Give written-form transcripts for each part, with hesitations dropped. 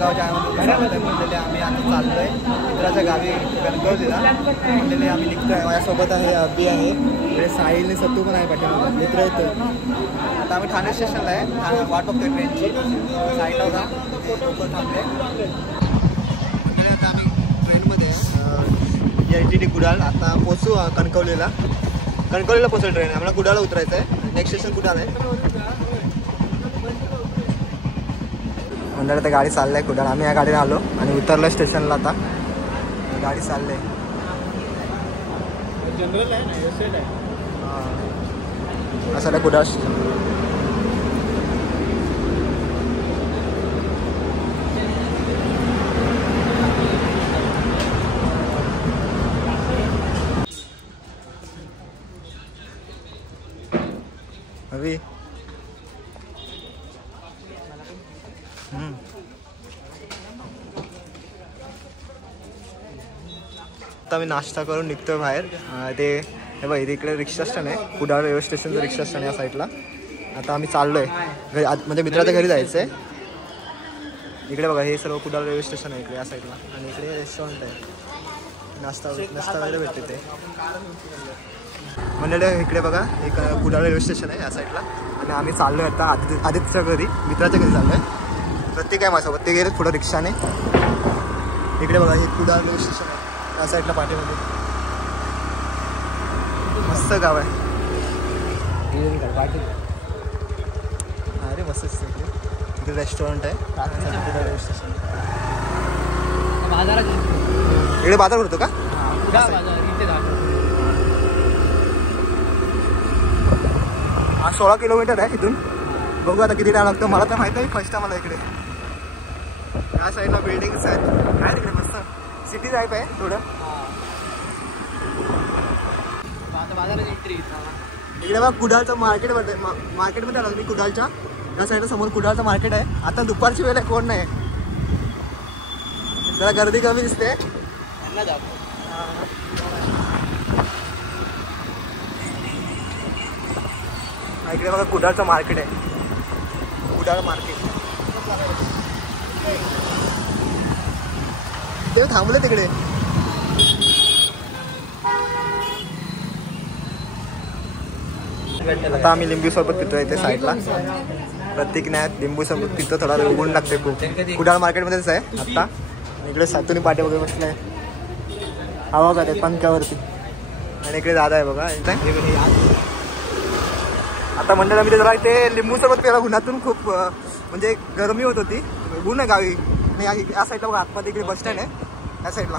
कणगावच्या म्हणलेले आम्ही आता चाललोय मित्राच्या गावी कणगावला म्हणलेले आम्ही निघतोय. माझ्यासोबत आहे अभि आहे, इकडे साहिलने सत्तू पण आहे पाठीमागे मित्र येतो. आता आम्ही ठाणे स्टेशनला आहे, वाट बघतोय ट्रेनची. साईडला होता लवकर थांबले. आता आम्ही ट्रेनमध्ये आहे LTT कुडाळ. आता पोचू कणकवलीला पोचेल ट्रेन. आम्हाला कुडाळला उतरायचं आहे. नेक्स्ट स्टेशन कुडाळ आहे. मंडळात गाडी चाललंय कुडाळ. आम्ही या गाडीने आलो आणि उतरलो स्टेशनला. आता गाडी चाललंय. जनरल आहे ना, असं आहे कुडाळ. अभी आता मी नाश्ता करून निघतोय बाहेर. ते हे बघ इकडे रिक्षा स्टँड आहे, कुडाळ रेल्वे स्टेशनचं रिक्षा स्टँड या साईडला. आता आम्ही चाललोय घरी, म्हणजे मित्राच्या घरी जायचं आहे. इकडे बघा हे सर्व कुडाळ रेल्वे स्टेशन आहे इकडे या साईडला. आणि इकडे रेस्टॉरंट आहे, नाश्ता वगैरे भेटते ते. म्हणजे इकडे बघा एक कुडाळ रेल्वे स्टेशन आहे या साईडला. आणि आम्ही चाललोय आता आदित्यच्या घरी, मित्राच्या घरी चाललोय. प्रत्येक आहे माझ्यासोबत, ते गेले पुढं रिक्षाने. इकडे बघा हे कुडाळ रेल्वे स्टेशन आहे या साईडला पाठीमध्ये. मस्त गाव आहे. अरे मस्त इकडे रेस्टॉरंट आहे कुडाळ रेल्वे स्टेशन. इकडे बाजार भरतो का? 16 किलोमीटर आहे इथून. बघू आता किती टाइम लागतो. मला तर माहिती आहे, फर्स्ट टाइम मला इकडे. या साईडला बिल्डिंग्स आहेत, आहे तिकडे मस्त सिटी टाईप आहे थोडं. इकडे बघा कुडाळचं मार्केटमध्ये आलो मी. कुडाळच्या या साईडला समोर कुडाळचं मार्केट आहे. आता दुपारची वेळ आहे, कोण नाही, जरा गर्दी कमी दिसते. इकडे बघा कुडाळचं मार्केट आहे, कुडाळ मार्केट. ते थांबले तिकडे. आता आम्ही लिंबू सरबत पितोय इथे साईडला. प्रत्येक नाही लिंबू सरबत पितो, थोडा ऊन लागते खूप. कुडाळ मार्केटमध्येच आहे आता. इकडे सातुनी पाटे वगैरे बसले आहे, हवा का ते पंख्यावरती. आणि इकडे दादा आहे बघा. आता मंडळाला मी जरा इथे लिंबू सरबत प्यायला उन्हातून खूप म्हणजे गरमी होत होती. ऊन आहे गावी. आणि या साईडला बघा आतमध्ये इकडे बस स्टँड आहे या साईडला.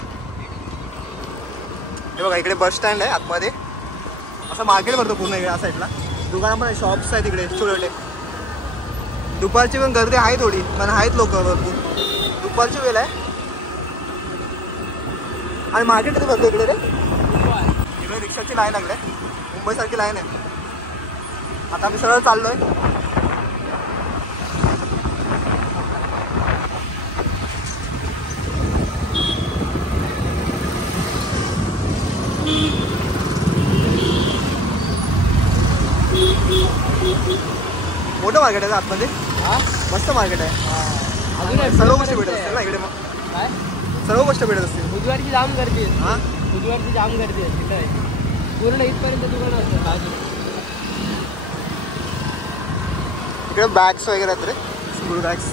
हे बघा इकडे बस स्टँड आहे आतमध्ये. असं मार्केट भरतो पूर्ण या साईडला. दुकानं पण आहे, शॉप्स आहेत तिकडे छोटे. दुपारची पण गर्दी आहे थोडी, पण आहेत लोक भरपूर. दुपारची वेळ आहे आणि मार्केट कधी भरतो इकडे रे? इकडे रिक्षाची लाईन लागली आहे, मुंबईसारखी लाईन आहे. आता आम्ही सरळ चाललोय. मोठं मार्केट आहे आतमध्ये. मस्त मार्केट आहे. सर्व गोष्टी भेटत असतील ना इकडे. मग सर्व गोष्टी भेटत असतील. बुधवारची जाम गर्दी आहे. बुधवारची जाम गर्दी असते काय, पूर्ण इथपर्यंत दुकानं असतात. इकडे बॅग्स वगैरे आहेत रे, स्कूल बॅग्स.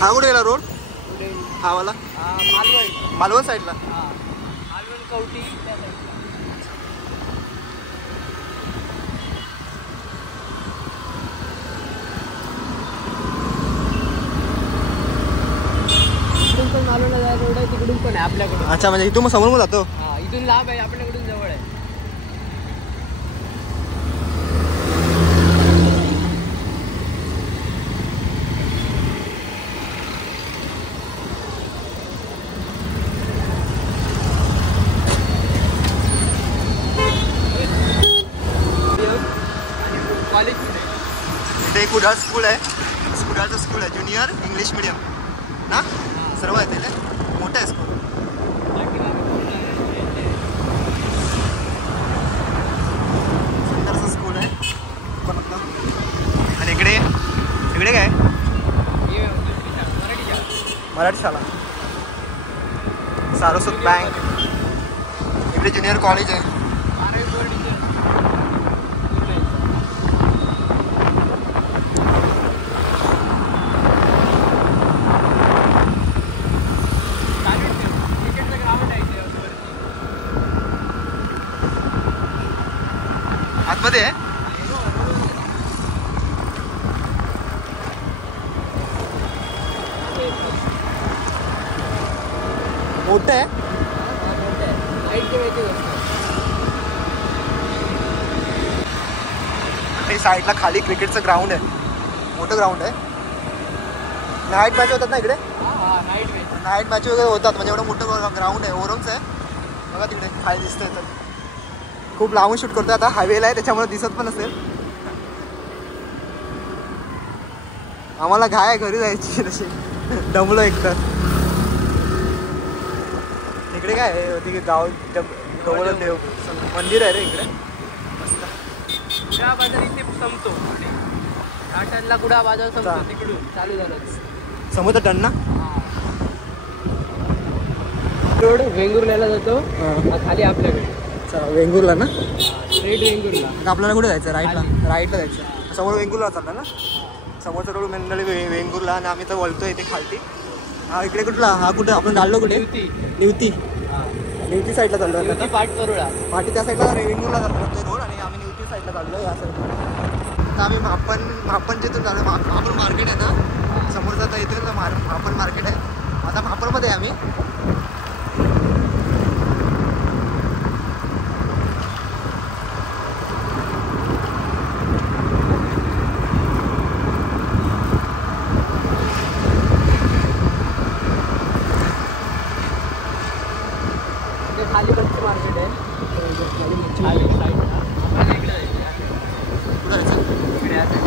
हा कुठे गेला रोड? हा वाला मालवण साईडला. मालवण कवठी. इकडून पण मालवणला जायला रोड आहे, तिकडून पण आहे आपल्याकडे. अच्छा, म्हणजे इथून मग समोर मग जातो. इथून लांब आहे, आपल्याकडून जवळ आहे. कुडाळ स्कूल आहे. कुडाळचं स्कूल आहे, ज्युनियर इंग्लिश मिडियम ना, सर्व आहे तिथे. मोठं आहे स्कूल. सुंदरचं स्कूल आहे. आणि इकडे इकडे काय मराठी शाळा, सारस्वत बँक. इकडे ज्युनियर कॉलेज आहे. आतमध्ये आहे. मोठं आहे. आणि साईडला खाली क्रिकेटचं ग्राउंड आहे, मोठं ग्राउंड आहे. नाईट मॅच होतात ना इकडे, नाईट मॅच वगैरे होतात. म्हणजे एवढं मोठं ग्राउंड आहे, ओरमचं आहे बघा तिकडे खाली दिसतंय. तर खूप लांबून शूट करतोय आता, हायवेला आहे त्याच्यामुळे दिसत पण असेल. आम्हाला घाय आहे घरी जायची, तशी दमलो एकतर. इकडे काय आहे, तिकडे गाव गवळ देव मंदिर आहे रे इकडे मस्त. कुडा बाजार इथे संपतो, घाटांना कुडा बाजार संपतो, तिकडून चालू झालं समुद्र टन ना. रोड वेंगुर्ल्याला जातो, खाली आपल्याकडे. चला वेंगुर्ला ना, स्ट्रेट वेंगुर्ला. आपल्याला कुठे जायचं, राईटला जायचं. समोर वेंगुर्ला चालला ना, समोरचा रोड मंडळी वेंगुर्ला. आणि आम्ही तर वळतोय इथे खालती. हा इकडे कुठला, हा कुठे आपण चाललो, कुठे निवती साईडला चाललो आता. पाटी त्या साईडला वेंगुर्ला जातो रोड, आणि आम्ही निवती साईडला चाललो या साईडला. तर आम्ही मापन जिथून चाललो, महापण मार्केट आहे ना समोरचा, तर इथे महापण मार्केट आहे. आता महापणमध्ये आहे आम्ही. खाली मच्छी मार्केट आहे,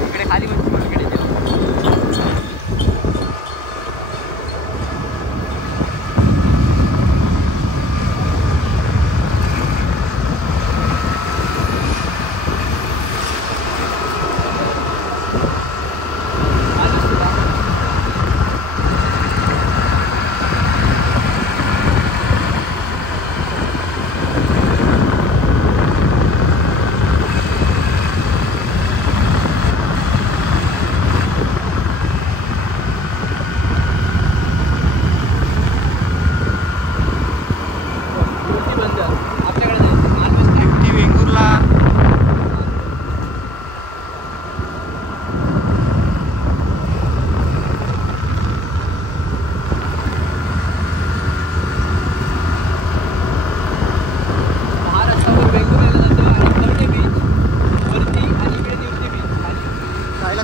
इकडे खाली मच्छी मार्केट आहे.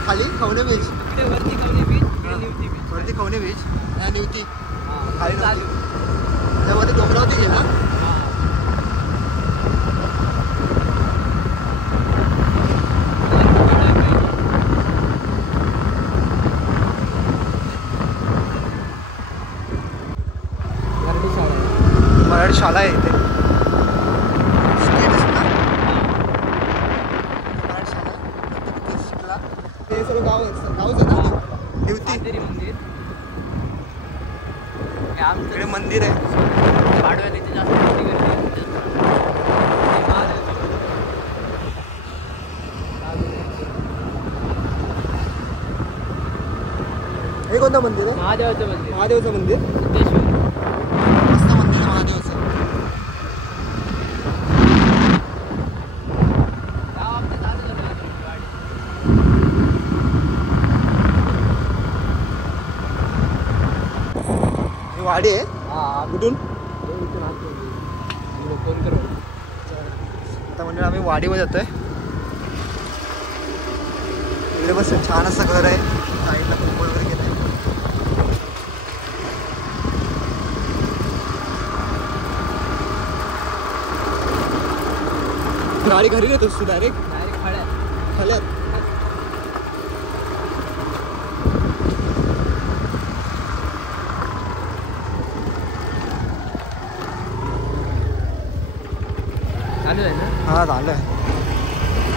खाली खवणे बीच, वरती खवणे बीच, निवती खाली चालू त्यामध्ये डोंगरावरती गेला. मराठी शाळा आहे इथे. हे सगळं गावच आहे ना निवती. इकडे मंदिर आहे. हे कोणतं मंदिर आहे? महादेवाचं मंदिर. महादेवाचं मंदिर, मस्त मंदिर आहे महादेवाचं. वाडी आहे. कुठून आता म्हणजे आम्ही वाडीवर जातोय. इकडे बस छान असं घर आहे, साईडला कुंभ वगैरे गेलंय. गाडी घरी येतोस तू डायरेक्ट खळ्यात. चालू आहे ना? हा झालं आहे.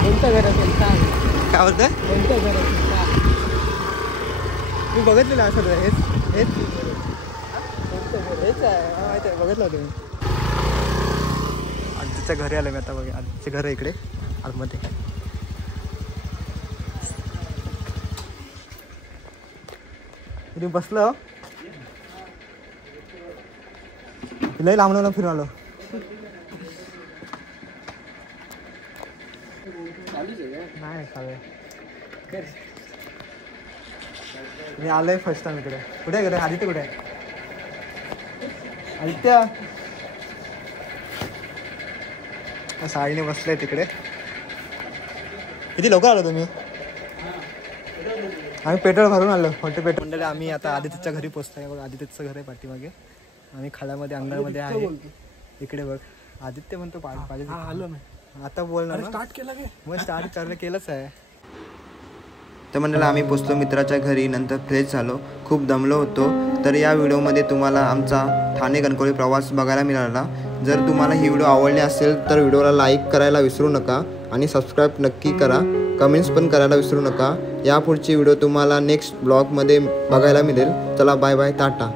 कोणतं घर असेल सांग. काय बोलतंय? कोणतं घर असेल सांग. मी बघितलेलं असं हेच हेच कोणतं घर? हेच आहे. हा, माहिती आहे, बघितलं होतं मी. आजीच्या घरी आलं मी आता. बघा आजीचे घर आहे इकडे आतमध्ये. तुम्ही बसलं लई लांबून फिरून आलो. नाही चालेल. मी आलोय फर्स्ट टाइम इकडे. कुठे आहे? आदित्य कुठे आहे? आदित्य साईने बसलंय तिकडे. किती लवकर आलो तुम्ही? आम्ही पेट्रोल भरून आलो. मोठे पेट्रोल मंडळी. आम्ही आता आदित्यच्या घरी पोहोचतोय. बघ आदित्यचं घर आहे पाठीमागे. आम्ही खाड्यामध्ये अंगणामध्ये आहे. इकडे बघ आदित्य म्हणतो पाहिजे. आलो ना आता बोल ना. स्टार्ट केलं की मग स्टार्ट केलंच आहे. तर मंडळी आम्ही पोचलो मित्राच्या घरी. नंतर फ्रेश झालो. खूप दमलो होतो. तर या व्हिडिओमध्ये तुम्हाला आमचा ठाणे कणकवली प्रवास बघायला मिळाला. जर तुम्हाला ही व्हिडिओ आवडली असेल तर व्हिडिओला लाईक करायला विसरू नका आणि सबस्क्राईब नक्की करा. कमेंट्स पण करायला विसरू नका. यापुढची व्हिडिओ तुम्हाला नेक्स्ट ब्लॉगमध्ये बघायला मिळेल. चला बाय बाय, टाटा.